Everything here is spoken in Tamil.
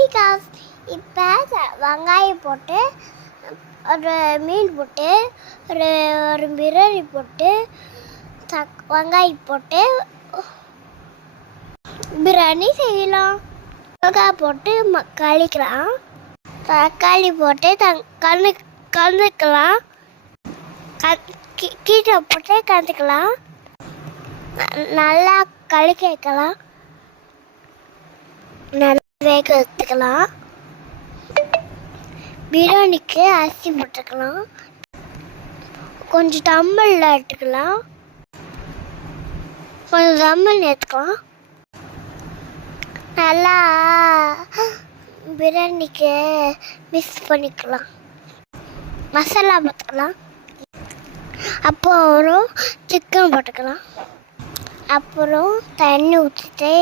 பிகாஸ் இப்போ வெங்காயம் போட்டு ஒரு மீன் போட்டு ஒரு பிரியாணி போட்டு வெங்காயம் போட்டு பிரியாணி செய்யலாம். மிளகாய் போட்டு கழிக்கலாம். தக்காளி போட்டு கலந்துக்கலாம். கீரை போட்டு கலந்துக்கலாம். நல்லா கலக்கி வைக்கலாம். நல்லா வேக வச்சுக்கலாம். பிரியாணிக்கு அரிசி போட்டுக்கலாம். கொஞ்சம் தம்மில் எடுத்துக்கலாம். கொஞ்சம் தம்மில் எடுத்துக்கலாம். நல்லா பிரியாணிக்கு மிக்ஸ் பண்ணிக்கலாம். மசாலா போட்டுக்கலாம். அப்புறம் சிக்கன் போட்டுக்கலாம். அப்புறம் தண்ணி ஊற்றிட்டு